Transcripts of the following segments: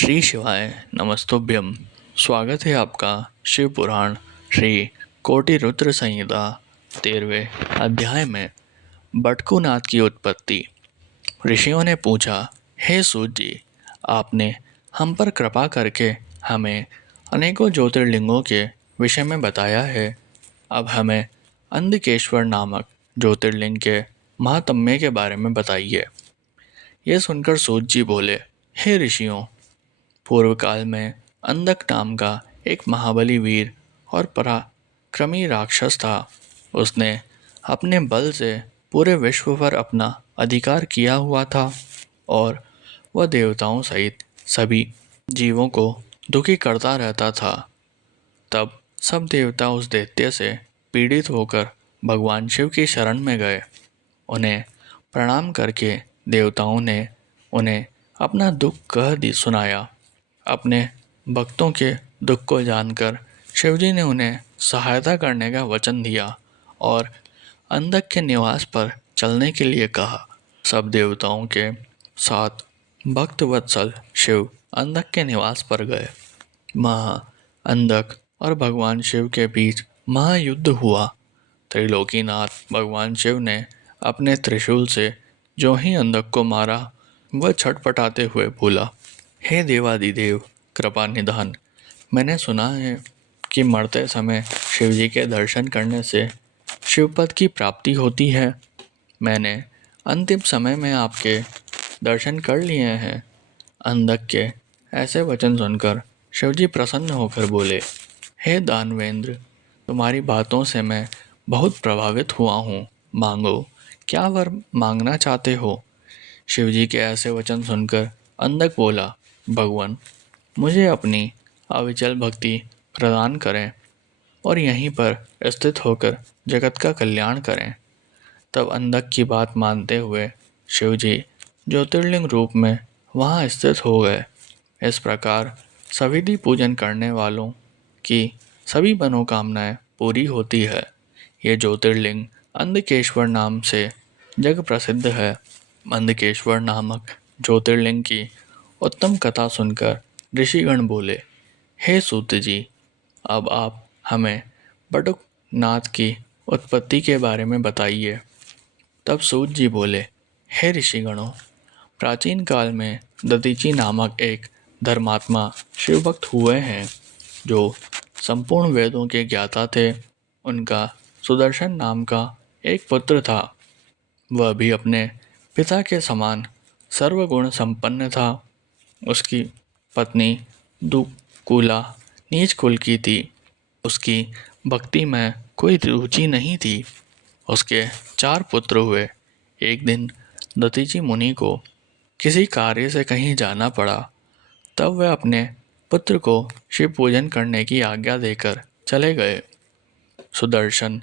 श्री शिवाय नमस्तुभ्यम। स्वागत है आपका शिव पुराण श्री कोटि रुद्र संहिता 13वें अध्याय में बटकुनाथ की उत्पत्ति। ऋषियों ने पूछा, हे सूत जी, आपने हम पर कृपा करके हमें अनेकों ज्योतिर्लिंगों के विषय में बताया है। अब हमें अंधकेश्वर नामक ज्योतिर्लिंग के महात्म्य के बारे में बताइए। यह सुनकर सूत जी बोले, हे ऋषियों, पूर्व काल में अंधक नाम का एक महाबली वीर और पराक्रमी राक्षस था। उसने अपने बल से पूरे विश्व पर अपना अधिकार किया हुआ था और वह देवताओं सहित सभी जीवों को दुखी करता रहता था। तब सब देवता उस दैत्य से पीड़ित होकर भगवान शिव की शरण में गए। उन्हें प्रणाम करके देवताओं ने उन्हें अपना दुख कह दी सुनाया। अपने भक्तों के दुख को जानकर शिवजी ने उन्हें सहायता करने का वचन दिया और अंधक के निवास पर चलने के लिए कहा। सब देवताओं के साथ भक्त वत्सल शिव अंधक के निवास पर गए। अंधक और भगवान शिव के बीच महायुद्ध हुआ। त्रिलोकीनाथ भगवान शिव ने अपने त्रिशूल से जो ही अंधक को मारा, वह छटपटाते हुए बोला, हे देवादिदेव, कृपा निधान, मैंने सुना है कि मरते समय शिवजी के दर्शन करने से शिवपद की प्राप्ति होती है। मैंने अंतिम समय में आपके दर्शन कर लिए हैं। अंधक के ऐसे वचन सुनकर शिवजी प्रसन्न होकर बोले, हे दानवेंद्र, तुम्हारी बातों से मैं बहुत प्रभावित हुआ हूँ। मांगो, क्या वर मांगना चाहते हो? शिवजी के ऐसे वचन सुनकर अंधक बोला, भगवान, मुझे अपनी अविचल भक्ति प्रदान करें और यहीं पर स्थित होकर जगत का कल्याण करें। तब अंधक की बात मानते हुए शिवजी ज्योतिर्लिंग रूप में वहाँ स्थित हो गए। इस प्रकार सविधि पूजन करने वालों की सभी मनोकामनाएं पूरी होती है। ये ज्योतिर्लिंग अंधकेश्वर नाम से जग प्रसिद्ध है। अंधकेश्वर नामक ज्योतिर्लिंग की उत्तम कथा सुनकर ऋषिगण बोले, हे सूत जी, अब आप हमें बटुकनाथ की उत्पत्ति के बारे में बताइए। तब सूत जी बोले, हे ऋषिगणों, प्राचीन काल में दधीचि नामक एक धर्मात्मा शिवभक्त हुए हैं जो संपूर्ण वेदों के ज्ञाता थे। उनका सुदर्शन नाम का एक पुत्र था। वह भी अपने पिता के समान सर्वगुण संपन्न था। उसकी पत्नी दुकूला नीच कुल की थी। उसकी भक्ति में कोई रुचि नहीं थी। उसके 4 पुत्र हुए। एक दिन दधीचि मुनि को किसी कार्य से कहीं जाना पड़ा। तब वह अपने पुत्र को शिव पूजन करने की आज्ञा देकर चले गए। सुदर्शन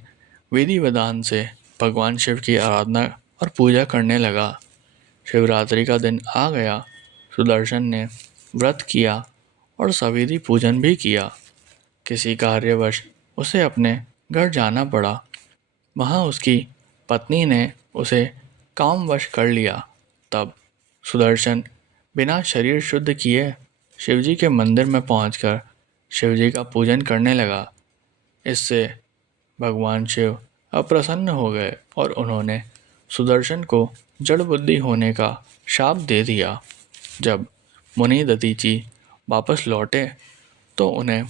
विधि विधान से भगवान शिव की आराधना और पूजा करने लगा। शिवरात्रि का दिन आ गया। सुदर्शन ने व्रत किया और सविधि पूजन भी किया। किसी कार्यवश उसे अपने घर जाना पड़ा। वहाँ उसकी पत्नी ने उसे कामवश कर लिया। तब सुदर्शन बिना शरीर शुद्ध किए शिवजी के मंदिर में पहुंचकर शिवजी का पूजन करने लगा। इससे भगवान शिव अप्रसन्न हो गए और उन्होंने सुदर्शन को जड़ बुद्धि होने का शाप दे दिया। जब मुनि दधीचि वापस लौटे तो उन्हें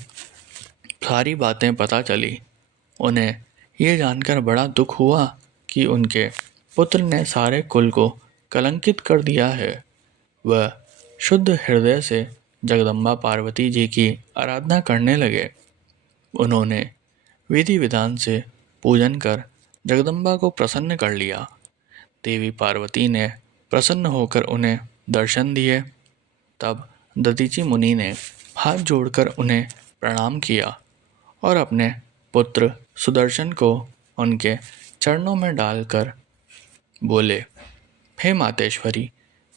सारी बातें पता चली। उन्हें ये जानकर बड़ा दुख हुआ कि उनके पुत्र ने सारे कुल को कलंकित कर दिया है। वह शुद्ध हृदय से जगदम्बा पार्वती जी की आराधना करने लगे। उन्होंने विधि विधान से पूजन कर जगदम्बा को प्रसन्न कर लिया। देवी पार्वती ने प्रसन्न होकर उन्हें दर्शन दिए। तब दधीचि मुनि ने हाथ जोड़कर उन्हें प्रणाम किया और अपने पुत्र सुदर्शन को उनके चरणों में डालकर बोले, हे मातेश्वरी,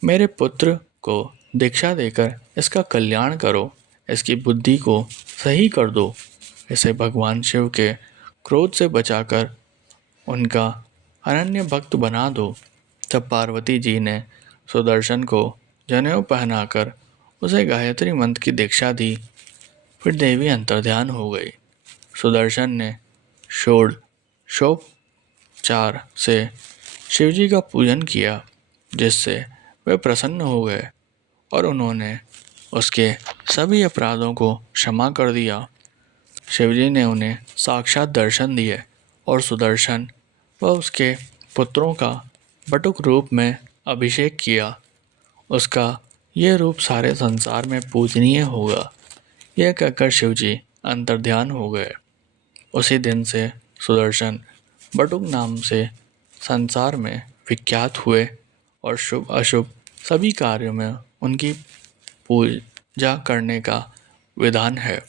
मेरे पुत्र को दीक्षा देकर इसका कल्याण करो। इसकी बुद्धि को सही कर दो। इसे भगवान शिव के क्रोध से बचाकर उनका अनन्य भक्त बना दो। तब पार्वती जी ने सुदर्शन को जनेऊ पहनाकर उसे गायत्री मंत्र की दीक्षा दी। फिर देवी अंतर्ध्यान हो गई। सुदर्शन ने षोडशोपचार से शिवजी का पूजन किया, जिससे वे प्रसन्न हो गए और उन्होंने उसके सभी अपराधों को क्षमा कर दिया। शिवजी ने उन्हें साक्षात दर्शन दिए और सुदर्शन व उसके पुत्रों का बटुक रूप में अभिषेक किया। उसका यह रूप सारे संसार में पूजनीय होगा, यह कहकर शिवजी अंतर्ध्यान हो गए। उसी दिन से सुदर्शन बटुक नाम से संसार में विख्यात हुए और शुभ अशुभ सभी कार्यों में उनकी पूजा करने का विधान है।